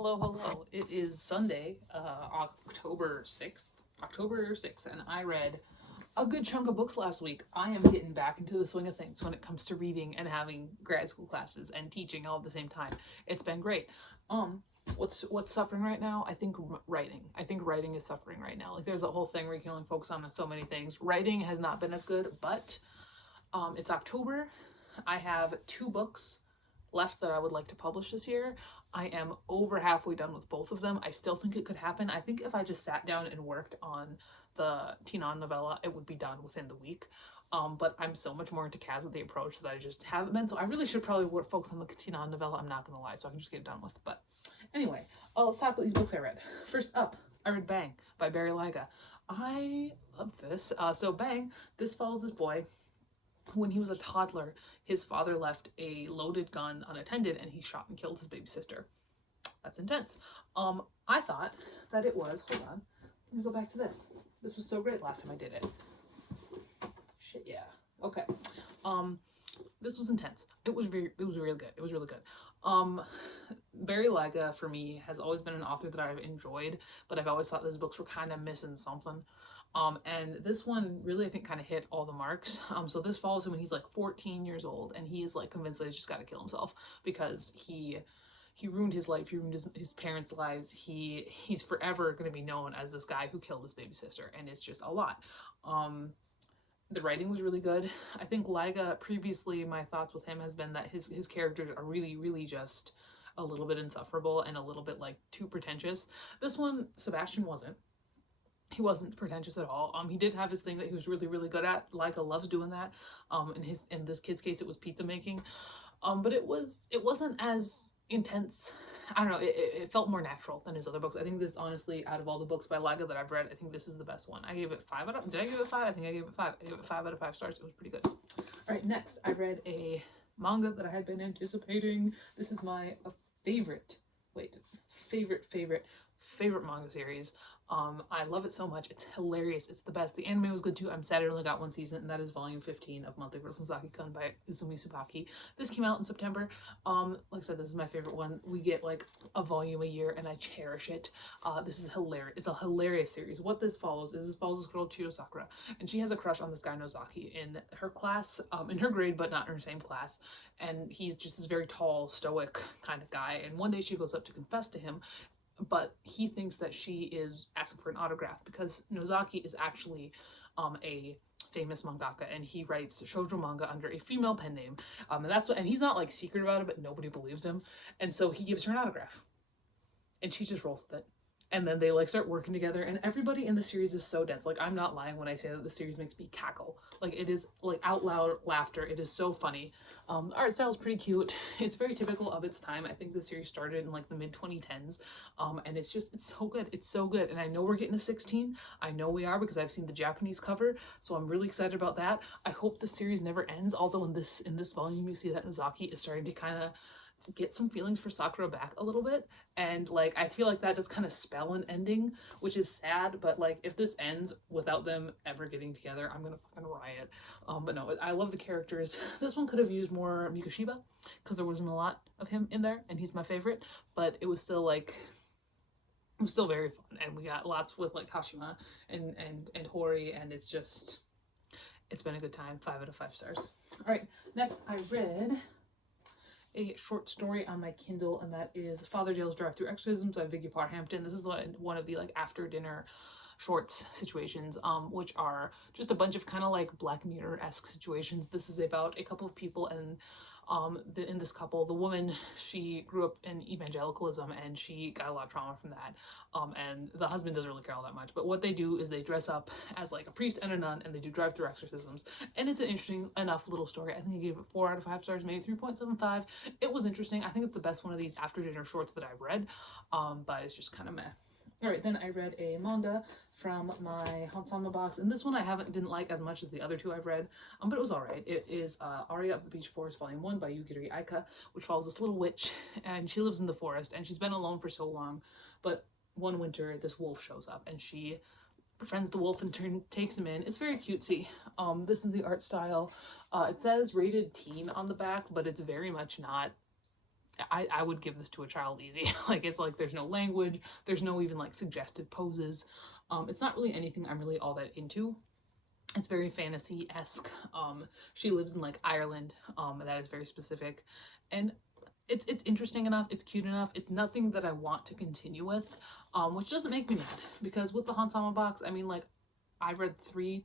Hello, hello. It is Sunday, October 6th, and I read a good chunk of books last week. I am getting back into the swing of things when it comes to reading and having grad school classes and teaching all at the same time. It's been great. Um, what's suffering right now? I think writing. I think writing is suffering right now. Like there's a whole thing where you can only focus on so many things. Writing has not been as good, but it's October. I have 2 books left that I would like to publish this year. I am over halfway done with both of them. I still think it could happen. I think if I just sat down and worked on the Tinan novella, it would be done within the week. But I'm so much more into Kaz the approach that I just haven't been. So I really should probably focus on the Tinan novella. I'm not gonna lie, so I can just get it done with. But anyway, let's talk about these books I read. First up, I read Bang by Barry Lyga. I love this. So Bang, this follows this boy. When he was a toddler, his father left a loaded gun unattended and he shot and killed his baby sister. That's intense. I thought that it was, hold on, let me go back to this. This was so great last time I did it. Shit, yeah. Okay. This was intense. It was really good. It was really good. Barry Lyga for me has always been an author that I've enjoyed, but I've always thought these books were kind of missing something. And this one really, I think, kind of hit all the marks. So this follows him when he's like 14 years old, and he is like convinced that he's just got to kill himself because he ruined his life. He ruined his parents' lives. He's forever going to be known as this guy who killed his baby sister, and it's just a lot. The writing was really good. I think Lyga, previously, my thoughts with him has been that his characters are really just a little bit insufferable and a little bit like too pretentious. This one, Sebastian wasn't. He wasn't pretentious at all. He did have his thing that he was really good at. Lyga loves doing that. In this kid's case, it was pizza making. But it wasn't as intense. I don't know. It felt more natural than his other books. I think this, honestly, out of all the books by Lyga that I've read, I think this is the best one. I gave it 5 out of. Did I give it 5? I think I gave it 5. I gave it 5 out of 5 stars. It was pretty good. All right, next I read a manga that I had been anticipating. This is my favorite manga series. I love it so much. It's hilarious. It's the best. The anime was good too. I'm sad it only got 1 season, and that is volume 15 of Monthly Girl Sensaki-kun by Izumi Tsubaki. This came out in September. Like I said, this is my favorite one. We get like a volume a year, and I cherish it. This is hilarious. It's a hilarious series. What this follows is this girl, Chiyo Sakura, and she has a crush on this guy, Nozaki, in her class, in her grade, but not in her same class. And he's just this very tall, stoic kind of guy. And one day she goes up to confess to him, but he thinks that she is asking for an autograph because Nozaki is actually a famous mangaka, and he writes shoujo manga under a female pen name. And he's not like secret about it, but nobody believes him. And so he gives her an autograph, and she just rolls with it. And then they like start working together, and everybody in the series is so dense. Like, I'm not lying when I say that the series makes me cackle. Like, it is like out loud laughter. It is so funny. The art style is pretty cute. It's very typical of its time. I think the series started in like the mid 2010s. And it's so good. It's so good. And I know we're getting a 16. I know we are because I've seen the Japanese cover. So I'm really excited about that. I hope the series never ends. Although in this volume, you see that Nozaki is starting to kind of get some feelings for Sakura back a little bit, and like I feel like that does kind of spell an ending, which is sad, but like if this ends without them ever getting together, I'm gonna fucking riot. But no, I love the characters. This one could have used more Mikoshiba because there wasn't a lot of him in there, and he's my favorite, but it was still like very fun, and we got lots with like Kashima and Hori, and it's been a good time. 5 out of 5 stars. All right, next I read a short story on my Kindle, and that is Father Dale's Drive-Thru Exorcisms by Vicky Parhampton. This is one of the like after dinner shorts situations, which are just a bunch of kind of like Black Mirror-esque situations. This is about a couple of people, and in this couple, the woman, she grew up in evangelicalism and she got a lot of trauma from that. And the husband doesn't really care all that much, but what they do is they dress up as like a priest and a nun, and they do drive-through exorcisms. And it's an interesting enough little story. I think I gave it 4 out of 5 stars, maybe 3.75. It was interesting. I think it's the best one of these after dinner shorts that I've read, but it's just kind of meh. All right, then I read a manga from my Hansama box, and this one I didn't like as much as the other 2 I've read, but it was alright. It is Aria of the Beach Forest Volume 1 by Yukiri Aika, which follows this little witch, and she lives in the forest, and she's been alone for so long, but one winter this wolf shows up, and she befriends the wolf and takes him in. It's very cutesy. This is the art style. It says rated teen on the back, but it's very much not. I would give this to a child easy. Like, it's like there's no language, there's no even like suggestive poses. It's not really anything I'm really all that into. It's very fantasy-esque. She lives in like Ireland, that is very specific, and it's interesting enough, it's cute enough. It's nothing that I want to continue with, which doesn't make me mad, because with the Hansama box, I mean, like, I read 3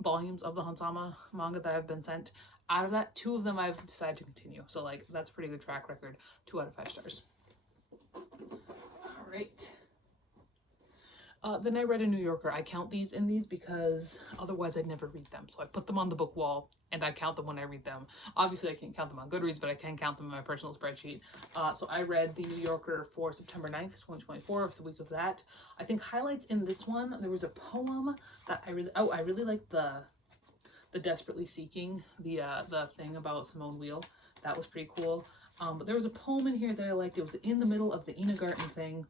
volumes of the Hansama manga that I've been sent. Out of that, 2 of them I've decided to continue, so like that's a pretty good track record. 2 out of 5 stars. All right. Then I read a New Yorker. I count these in these because otherwise I'd never read them. So I put them on the book wall and I count them when I read them. Obviously I can't count them on Goodreads, but I can count them in my personal spreadsheet. So I read the New Yorker for September 9th, 2024, of the week of that. I think highlights in this one, there was a poem that I really liked the Desperately Seeking, the thing about Simone Weil. That was pretty cool. But there was a poem in here that I liked. It was in the middle of the Ina Garten thing.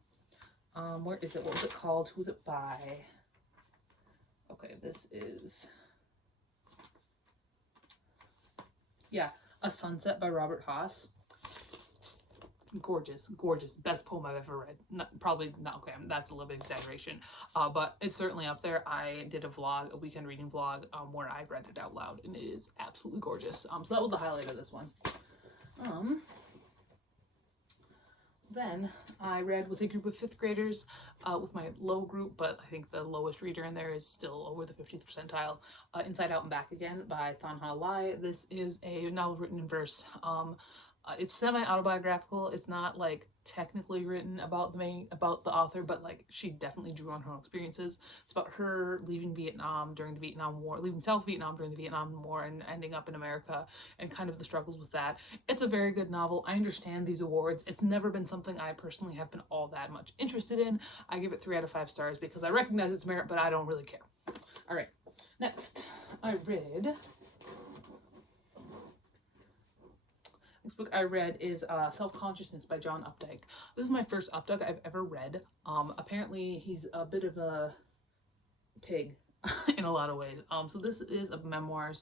Where is it? What was it called? Who's it by? Okay, this is, yeah, A Sunset by Robert Haas. Gorgeous, gorgeous. Best poem I've ever read. Probably not, okay, that's a little bit exaggeration, but it's certainly up there. I did a vlog, a weekend reading vlog, where I read it out loud, and it is absolutely gorgeous. So that was the highlight of this one. Then I read with a group of 5th graders, with my low group, but I think the lowest reader in there is still over the 50th percentile, Inside Out and Back Again by Thanha Lai. This is a novel written in verse. It's semi-autobiographical. It's not like technically written about the author, but like she definitely drew on her own experiences. It's about her leaving Vietnam during the Vietnam War, leaving South Vietnam during the Vietnam War and ending up in America, and kind of the struggles with that. It's a very good novel. I understand these awards. It's never been something I personally have been all that much interested in. I give it 3 out of 5 stars because I recognize its merit, but I don't really care. All right, next I read, next book I read is Self-Consciousness by John Updike. This is my first Updike I've ever read. Apparently he's a bit of a pig in a lot of ways. So this is a memoirs.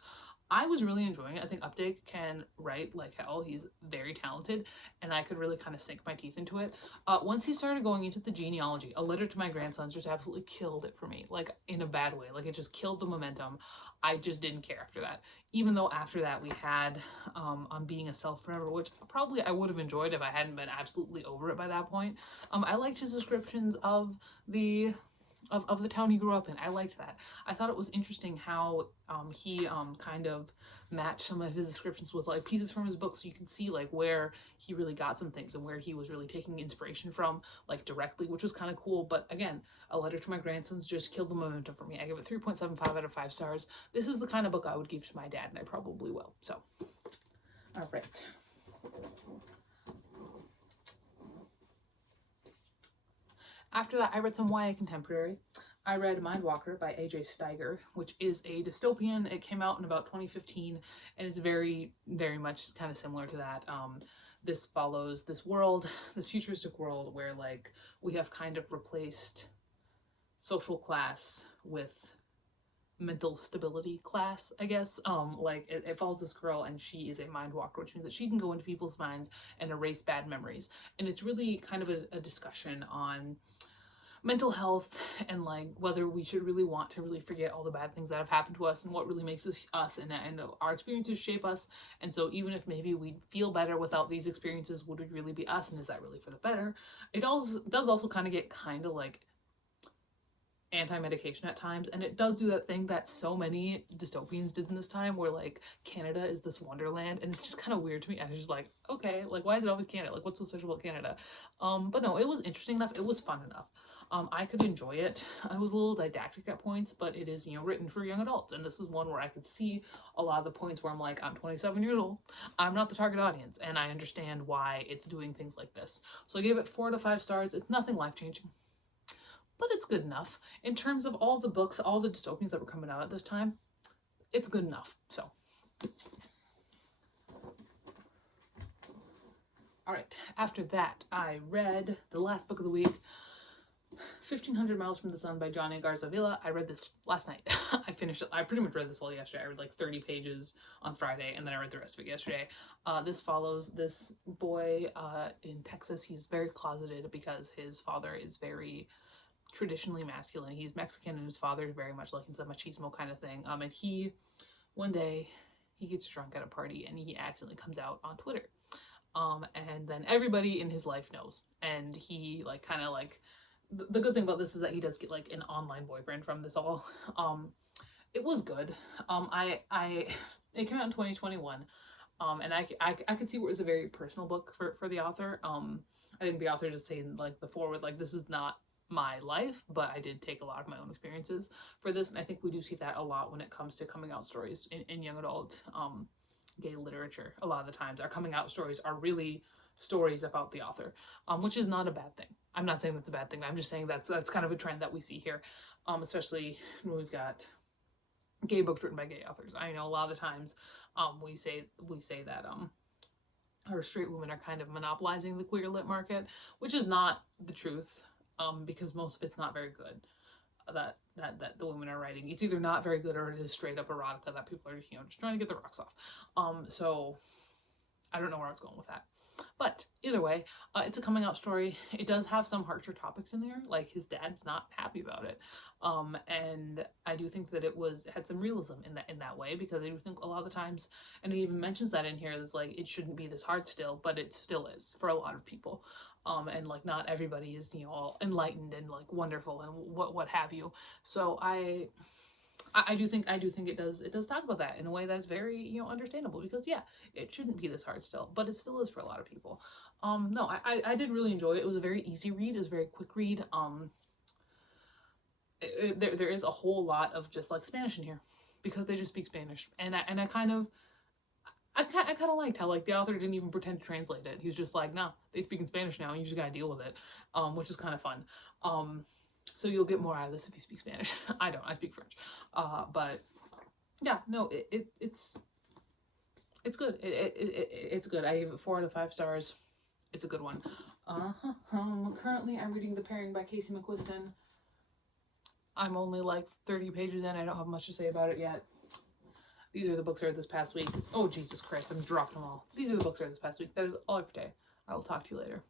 I was really enjoying it. I think Updike can write like hell. He's very talented, and I could really kind of sink my teeth into it. Once he started going into the genealogy, A Letter to My Grandsons just absolutely killed it for me, like in a bad way. Like, it just killed the momentum. I just didn't care after that. Even though after that we had On Being a Self Forever, which probably I would have enjoyed if I hadn't been absolutely over it by that point. I liked his descriptions of the town he grew up in. I liked that. I thought it was interesting how he kind of matched some of his descriptions with like pieces from his book, so you can see like where he really got some things and where he was really taking inspiration from, like directly, which was kind of cool. But again, A Letter to My Grandsons just killed the momentum for me. I give it 3.75 out of 5 stars. This is the kind of book I would give to my dad, and I probably will. So, all right. After that, I read some YA contemporary. I read Mindwalker by A.J. Steiger, which is a dystopian. It came out in about 2015, and it's very, very much kind of similar to that. This follows this world, this futuristic world where like we have kind of replaced social class with mental stability class, I guess. Like it follows this girl, and she is a mind walker, which means that she can go into people's minds and erase bad memories. And it's really kind of a discussion on mental health and like whether we should really want to really forget all the bad things that have happened to us and what really makes us and our experiences shape us. And so even if maybe we feel better without these experiences, would it really be us, and is that really for the better? It also does also kind of get kind of like anti-medication at times, and it does do that thing that so many dystopians did in this time, where like Canada is this wonderland, and it's just kind of weird to me. I was just like, okay, like why is it always Canada? Like what's so special about Canada? But no, it was interesting enough, it was fun enough. I could enjoy it. I was a little didactic at points, but it is, you know, written for young adults, and this is one where I could see a lot of the points where I'm like, I'm 27 years old, I'm not the target audience, and I understand why it's doing things like this. So I gave it 4 to 5 stars. It's nothing life-changing, but it's good enough. In terms of all the books, all the dystopians that were coming out at this time, it's good enough. So, all right, after that, I read the last book of the week, 1500 Miles from the Sun by Johnny Garza Villa. I read this last night. I finished it. I pretty much read this all yesterday. I read like 30 pages on Friday, and then I read the rest of it yesterday. This follows this boy in Texas. He's very closeted because his father is very traditionally masculine. He's Mexican, and his father is very much like into the machismo kind of thing. And he, one day, he gets drunk at a party, and he accidentally comes out on Twitter. And then everybody in his life knows, and he like kind of like, the good thing about this is that he does get like an online boyfriend from this all. It was good. It came out in 2021. And I could see where it was a very personal book for the author. I think the author just saying like the forward, like, this is not my life, but I did take a lot of my own experiences for this. And I think we do see that a lot when it comes to coming out stories in young adult gay literature. A lot of the times our coming out stories are really stories about the author, which is not a bad thing. I'm not saying that's a bad thing. I'm just saying that's kind of a trend that we see here, especially when we've got gay books written by gay authors. I know a lot of the times we say that our straight women are kind of monopolizing the queer lit market, which is not the truth, because most of it's not very good. That the women are writing, it's either not very good or it is straight up erotica that people are just trying to get the rocks off. So I don't know where I was going with that, but either way, it's a coming out story. It does have some harsher topics in there, like his dad's not happy about it, and I do think that it had some realism in that way, because I do think a lot of the times, and it even mentions that in here, it's like it shouldn't be this hard still, but it still is for a lot of people. And like not everybody is all enlightened and like wonderful and what have you. So I do think it does talk about that in a way that's very understandable, because yeah, it shouldn't be this hard still, but it still is for a lot of people. No, I did really enjoy it. It was a very easy read. It was a very quick read. There is a whole lot of just like Spanish in here, because they just speak Spanish, and I kind of liked how like the author didn't even pretend to translate it. He was just like, no, they speak in Spanish now, and you just gotta deal with it, which is kind of fun. So you'll get more out of this if you speak Spanish. I speak French. But yeah, no, it's good. It's good. I gave it 4 out of 5 stars. It's a good one. Currently I'm reading The Pairing by Casey McQuiston. I'm only like 30 pages in. I don't have much to say about it yet. These are the books I read this past week. Oh, Jesus Christ, I'm dropping them all. These are the books I read this past week. That is all for today. I will talk to you later.